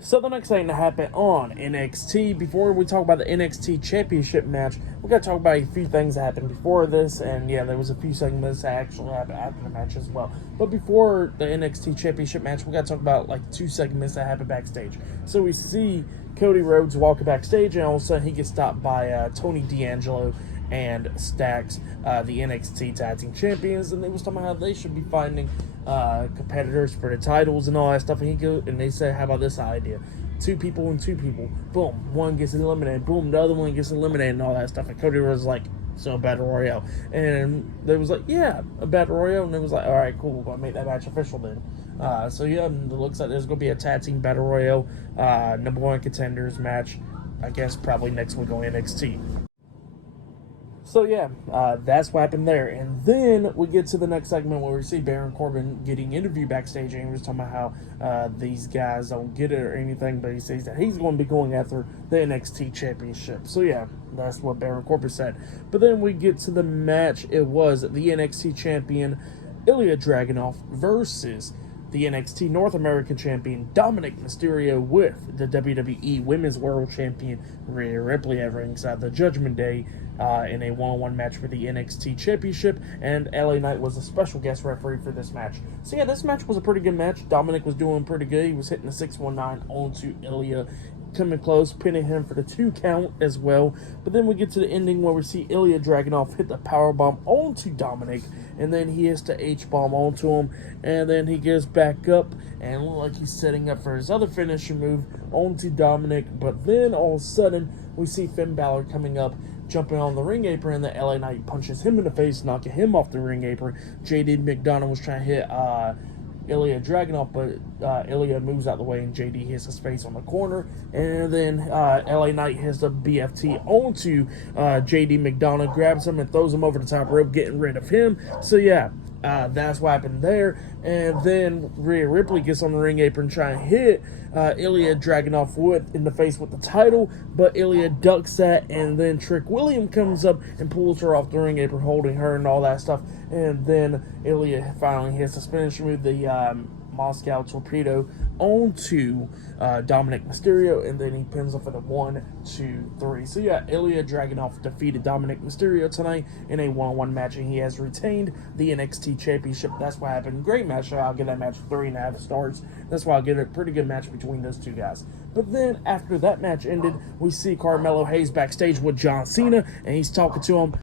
So the next thing to happen on NXT, before we talk about the NXT Championship match, we got to talk about a few things that happened before this, and yeah, there was a few segments that actually happened after the match as well. But before the NXT Championship match, we got to talk about like 2 segments that happened backstage. So we see Cody Rhodes walking backstage, and all of a sudden he gets stopped by Tony D'Angelo and Stacks, the NXT Tag Team Champions, and they was talking about how they should be finding competitors for the titles and all that stuff. And they said, how about this idea? 2 people and 2 people. Boom. One gets eliminated. Boom. The other one gets eliminated and all that stuff. And Cody was like, so a Battle Royale. And they was like, yeah, a Battle Royale. And it was like, all right, cool. We're going to make that match official then. So yeah, it looks like there's going to be a Tag Team Battle Royale number 1 contenders match, I guess probably next week on NXT. So yeah, that's what happened there. And then we get to the next segment where we see Baron Corbin getting interviewed backstage, and he was talking about how these guys don't get it or anything, but he says that he's going to be going after the NXT Championship. So yeah, that's what Baron Corbin said. But then we get to the match. It was the NXT Champion Ilja Dragunov versus the NXT North American Champion Dominik Mysterio with the WWE Women's World Champion Rhea Ripley at ringside the Judgement Day in a one-on-one match for the NXT Championship, and LA Knight was a special guest referee for this match. So yeah, this match was a pretty good match. Dominik was doing pretty good. He was hitting the 619 onto Ilja, coming close, pinning him for the 2 count as well. But then we get to the ending where we see Ilja Dragunov hit the powerbomb onto Dominik, and then he hits the H-bomb onto him, and then he gets back up and look like he's setting up for his other finisher move onto Dominik. But then all of a sudden we see Finn Balor coming up, jumping on the ring apron, and the LA Knight punches him in the face, knocking him off the ring apron. JD McDonough was trying to hit Ilja Dragunov, but Ilja moves out the way and JD hits his face on the corner, and then LA Knight hits the BFT onto JD McDonough, grabs him and throws him over the top rope, getting rid of him. So yeah, that's what happened there. And then Rhea Ripley gets on the ring apron trying to hit Ilja Dragunov in the face with the title, but Ilja ducks that, and then Trick William comes up and pulls her off the ring apron, holding her and all that stuff. And then Ilja finally hits the finisher move, the Moscow Torpedo, onto Dominik Mysterio, and then he pins him for the 1, 2, 3. So yeah, Ilja Dragunov defeated Dominik Mysterio tonight in a one-on-one match, and he has retained the NXT Championship. That's what happened. Great match. I'll give that match 3.5 stars. That's why I'll give it a pretty good match between those 2 guys. But then after that match ended, we see Carmelo Hayes backstage with John Cena, and he's talking to him,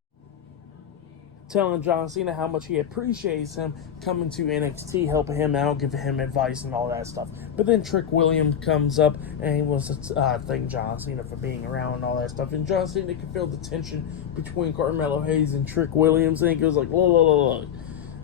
telling John Cena how much he appreciates him coming to NXT, helping him out, giving him advice and all that stuff. But then Trick Williams comes up, and he wants to thank John Cena for being around and all that stuff. And John Cena can feel the tension between Carmelo Hayes and Trick Williams, and he goes like, look,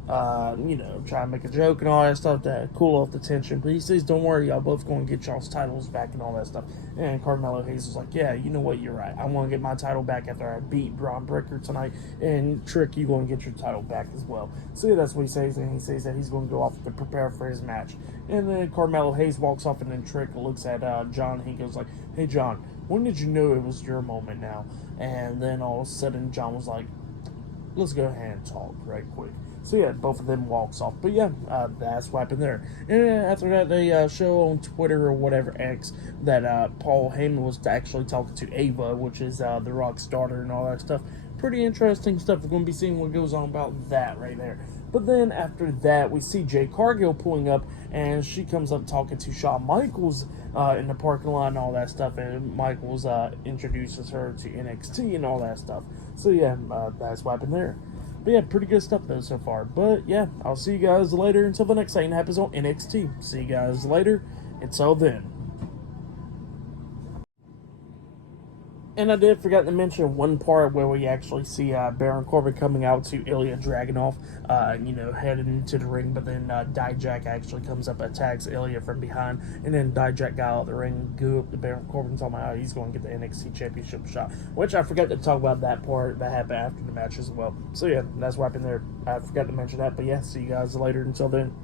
try to make a joke and all that stuff to cool off the tension. But he says, don't worry, y'all both going to get y'all's titles back and all that stuff. And Carmelo Hayes is like, yeah, you know what, you're right. I want to get my title back after I beat Braun Breaker tonight. And Trick, you going to get your title back as well. So yeah, that's what he says. And he says that he's going to go off to prepare for his match. And then Carmelo Hayes walks off, and then Trick looks at John. And he goes like, hey, John, when did you know it was your moment now? And then all of a sudden, John was like, let's go ahead and talk right quick. So yeah, both of them walks off. But yeah, that's what happened there. And after that, they show on Twitter or whatever, X, that Paul Heyman was actually talking to Ava, which is The Rock's daughter and all that stuff. Pretty interesting stuff. We're going to be seeing what goes on about that right there. But then after that, we see Jade Cargill pulling up, and she comes up talking to Shawn Michaels in the parking lot and all that stuff. And Michaels introduces her to NXT and all that stuff. So yeah, that's what happened there. But yeah, pretty good stuff though so far. But yeah, I'll see you guys later until the next thing happens on NXT. See you guys later. Until then. And I did forget to mention one part where we actually see Baron Corbin coming out to Ilja Dragunov, heading into the ring, but then Dijak actually comes up, attacks Ilja from behind, and then Dijak got out of the ring, go up to Baron Corbin, talking about how he's going to get the NXT Championship shot, which I forgot to talk about that part that happened after the match as well. So yeah, that's what happened there. I forgot to mention that, but yeah, see you guys later. Until then.